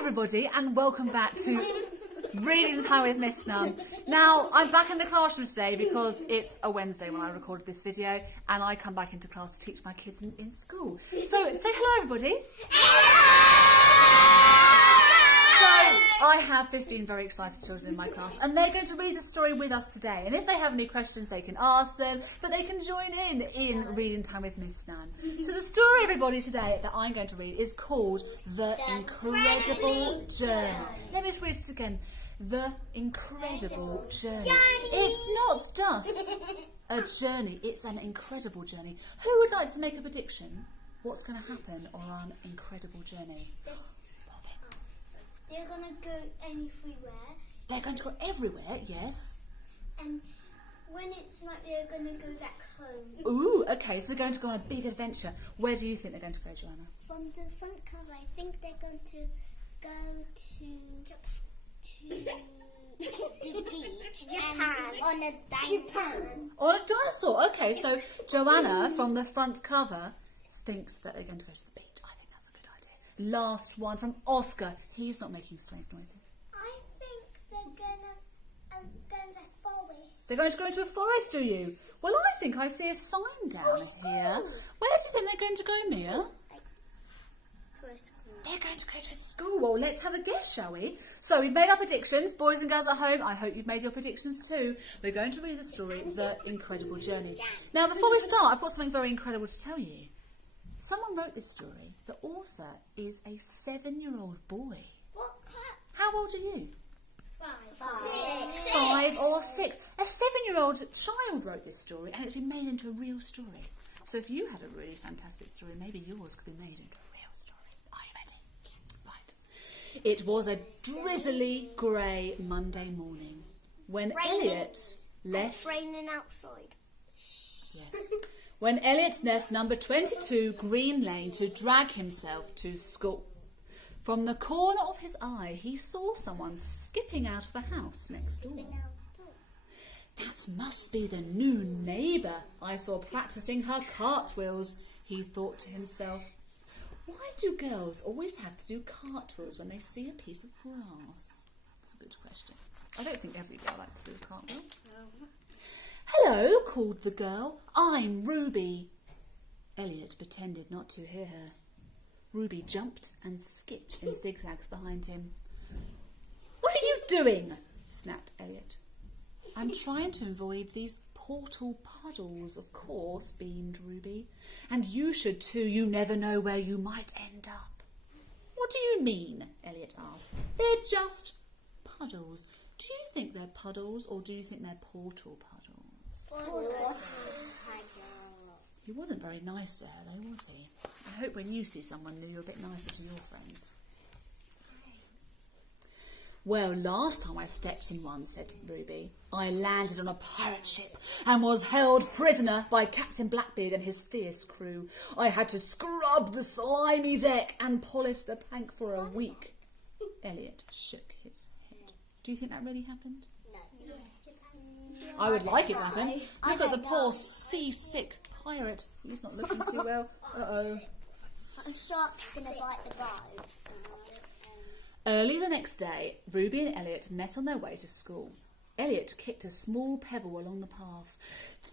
everybody, and welcome back to Reading Time with Miss Nunn. Now, I'm back in the classroom today because it's a Wednesday when I recorded this video, and I come back into class to teach my kids in school. So, say hello, everybody. So, I have 15 very excited children in my class, and they're going to read the story with us today. And if they have any questions, they can ask them, but they can join in Reading Time with Miss Nunn. So the story, everybody, today that I'm going to read is called The Incredible Journey. Let me just read it again. The Incredible Journey. It's not just a journey, it's an incredible journey. Who would like to make a prediction? What's going to happen on our incredible journey? They're going to go everywhere. They're going to go everywhere, yes. And when it's like they're going to go back home. Ooh, okay, so they're going to go on a big adventure. Where do you think they're going to go, Joanna? From the front cover, I think they're going to go to Japan. To the beach. Japan. On a dinosaur. On a dinosaur, okay, so Joanna from the front cover thinks that they're going to go to the beach. I think that's a good idea. Last one from Oscar. He's not making strange noises. I think they're going to go to the forest. They're going to go into a forest, do you? Well, I think I see a sign down here. Where do you think they're going to go, Mia? To a school. They're going to go to a school. Well, let's have a guess, shall we? So we've made our predictions. Boys and girls at home, I hope you've made your predictions too. We're going to read the story, The Incredible Journey. Now, before we start, I've got something very incredible to tell you. Someone wrote this story. The author is a 7-year-old boy. What? How old are you? 5. 5 or 6. A 7-year-old child wrote this story, and it's been made into a real story. So if you had a really fantastic story, maybe yours could be made into a real story. Are you ready? Right. It was a drizzly grey Monday morning when Elliot left. It's raining outside. Yes. When Elliot left number 22 Green Lane to drag himself to school. From the corner of his eye, he saw someone skipping out of the house next door. That must be the new neighbour I saw practising her cartwheels, he thought to himself. Why do girls always have to do cartwheels when they see a piece of grass? That's a good question. I don't think every girl likes to do a cartwheel. Hello, called the girl. I'm Ruby. Elliot pretended not to hear her. Ruby jumped and skipped in zigzags behind him. What are you doing? Snapped Elliot. I'm trying to avoid these portal puddles, of course, beamed Ruby. And you should too. You never know where you might end up. What do you mean? Elliot asked. They're just puddles. Do you think they're puddles or do you think they're portal puddles? He wasn't very nice to her, though, was he? I hope when you see someone new, you're a bit nicer to your friends. Well, last time I stepped in one, said Ruby, I landed on a pirate ship and was held prisoner by Captain Blackbeard and his fierce crew. I had to scrub the slimy deck and polish the plank for a week. Elliot shook his head. Do you think that really happened? No. I would like it to happen. Look at the poor seasick pirate. He's not looking too well. Uh-oh. A shark's going to bite the boat. Early the next day, Ruby and Elliot met on their way to school. Elliot kicked a small pebble along the path.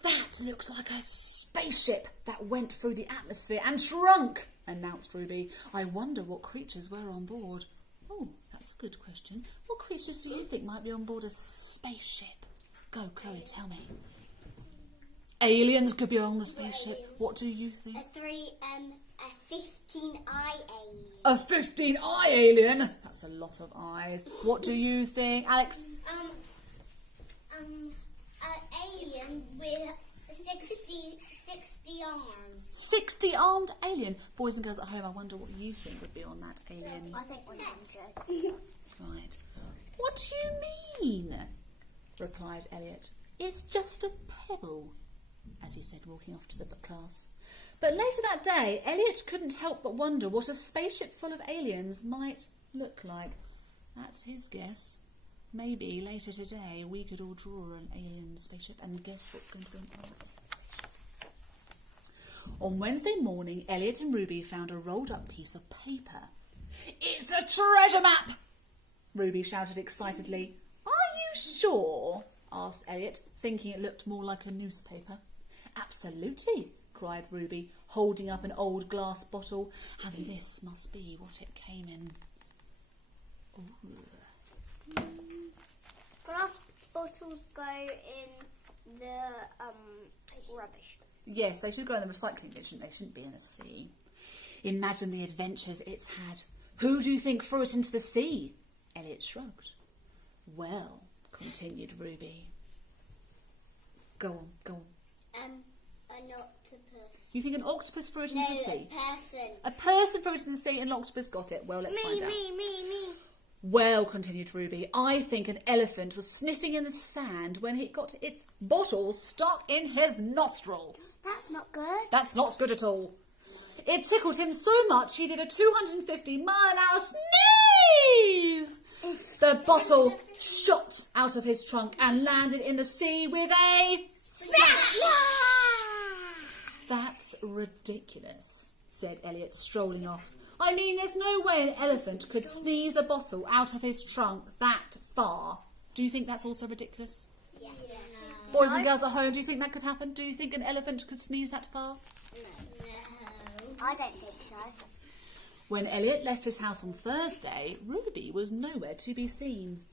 That looks like a spaceship that went through the atmosphere and shrunk, announced Ruby. I wonder what creatures were on board. Oh, that's a good question. What creatures do you think might be on board a spaceship? Go, Chloe, tell me. Aliens could be on the spaceship. What do you think? A 15-eye alien. A 15-eye alien? That's a lot of eyes. What do you think, Alex? An alien with 60 arms. 60-armed alien. Boys and girls at home, I wonder what you think would be on that alien. I think 100. Right. What do you mean? Replied Elliot. It's just a pebble, as he said, walking off to the class. But later that day, Elliot couldn't help but wonder what a spaceship full of aliens might look like. That's his guess. Maybe later today we could all draw an alien spaceship and guess what's going to be on it. On Wednesday morning, Elliot and Ruby found a rolled-up piece of paper. It's a treasure map! Ruby shouted excitedly. Are you sure? Asked Elliot, thinking it looked more like a newspaper. Absolutely, cried Ruby, holding up an old glass bottle. And this must be what it came in. Ooh. Glass bottles go in the rubbish. Yes, they should go in the recycling bin, shouldn't they? Shouldn't be in the sea. Imagine the adventures it's had. Who do you think threw it into the sea? Elliot shrugged. Well, continued Ruby. Go on. An octopus. You think an octopus threw it into the sea? A person. A person threw it in the sea and an octopus got it. Well, let's find out. Me. Well, continued Ruby, I think an elephant was sniffing in the sand when he got its bottle stuck in his nostril. That's not good. That's not good at all. It tickled him so much he did a 250-mile-an-hour sneeze. The bottle shot out of his trunk and landed in the sea with a splash. That's ridiculous, said Elliot, strolling off. I mean, there's no way an elephant could sneeze a bottle out of his trunk that far. Do you think that's also ridiculous? Yes. Boys and girls at home, do you think that could happen? Do you think an elephant could sneeze that far? No. I don't think so. When Elliot left his house on Thursday, Ruby was nowhere to be seen.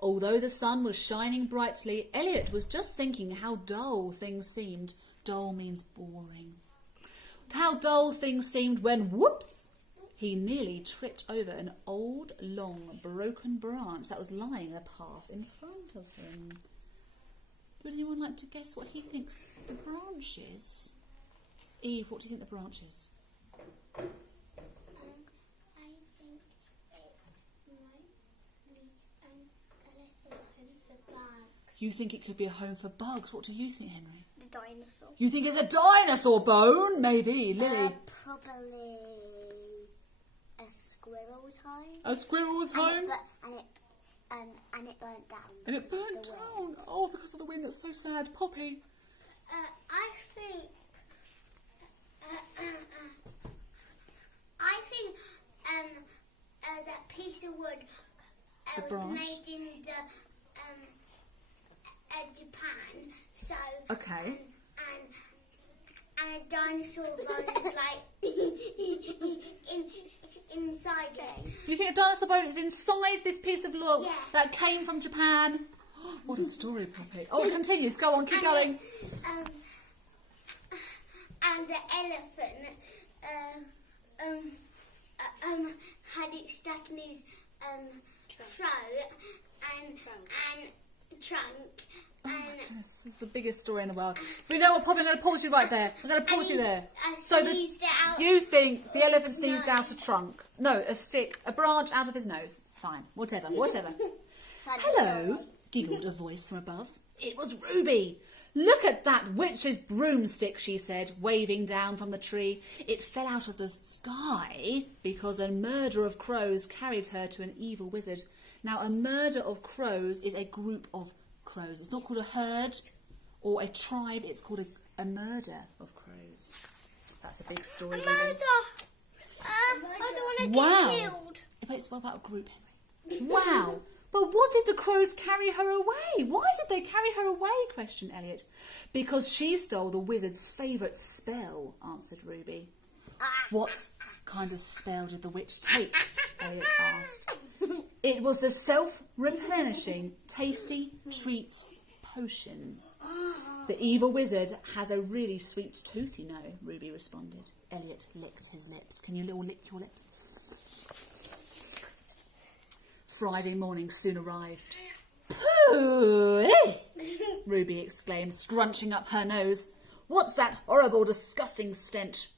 Although the sun was shining brightly, Elliot was just thinking how dull things seemed. Dull means boring. How dull things seemed when, whoops, he nearly tripped over an old, long, broken branch that was lying in a path in front of him. Would anyone like to guess what he thinks the branch is? Eve, what do you think the branch is? I think it might be a little home for bugs. You think it could be a home for bugs. What do you think, Henry? The dinosaur. You think it's a dinosaur bone? Maybe, Lily. Probably a squirrel's home. A squirrel's home? And it burnt down. And it burnt down. Oh, because of the wind. That's so sad. Poppy. I think that piece of wood The was branch? made in Japan. So Okay. and a dinosaur bone is like inside it. You think a dinosaur bone is inside this piece of log Yeah. that came from Japan? What a story, Poppy. Oh, it continues. Go on, keep going. And the elephant had it stuck in his throat and trunk. Oh my goodness, this is the biggest story in the world. But you know what, Poppy, I'm going to pause you right there. I'm going to pause you there. Sneezed it out. You think the elephant sneezed out a trunk? No, a branch out of his nose. Fine, whatever. Hello, giggled a voice from above. It was Ruby. Look at that witch's broomstick, she said, waving down from the tree. It fell out of the sky because a murder of crows carried her to an evil wizard. Now, a murder of crows is a group of crows. It's not called a herd or a tribe. It's called a murder of crows. That's a big story. Murder! I don't want to get killed. It's about a group, Henry. Wow. But what did the crows carry her away? Why did they carry her away? Questioned Elliot. Because she stole the wizard's favourite spell, answered Ruby. What kind of spell did the witch take? Elliot asked. It was the self-replenishing tasty treats potion. The evil wizard has a really sweet tooth, you know, Ruby responded. Elliot licked his lips. Can you all lick your lips? Friday morning soon arrived. Pooh! Ruby exclaimed, scrunching up her nose. What's that horrible, disgusting stench?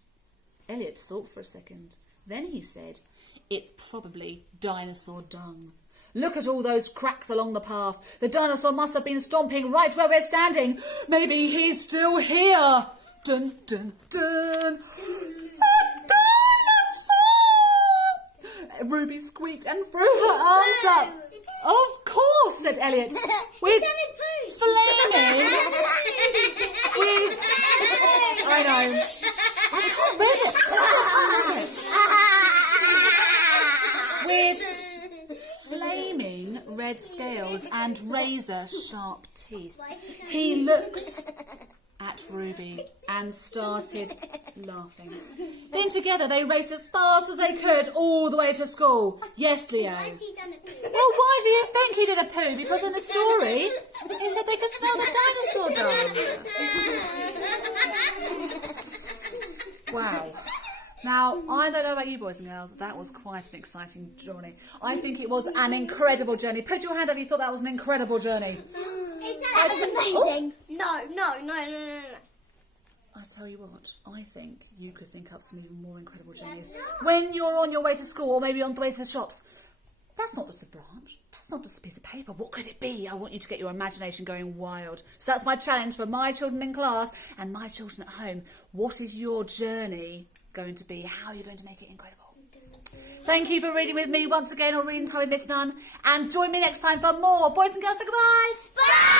Elliot thought for a second. Then he said, it's probably dinosaur dung. Look at all those cracks along the path. The dinosaur must have been stomping right where we're standing. Maybe he's still here. Dun, dun, dun. A dinosaur! Ruby squeaked and threw her arms up. Of course, said Elliot. With flaming. I know. I can't read it. red scales and razor-sharp teeth. Why is he He looked at Ruby and started laughing. Then together they raced as fast as they could all the way to school. Yes, Leo. Why has he done a poo? Well, why do you think he did a poo? Because in the story, he said they could smell the dinosaur dung. Wow. Now, I don't know about you boys and girls, that was quite an exciting journey. I think it was an incredible journey. Put your hand up if you thought that was an incredible journey. That's amazing. No. I tell you what, I think you could think up some even more incredible journeys. When you're on your way to school or maybe on the way to the shops, that's not just a branch. That's not just a piece of paper. What could it be? I want you to get your imagination going wild. So that's my challenge for my children in class and my children at home. What is your journey going to be? How are you going to make it incredible? Thank you for reading with me once again on Reading Time with Miss Nunn. And join me next time for more. Boys and girls, say goodbye. Bye.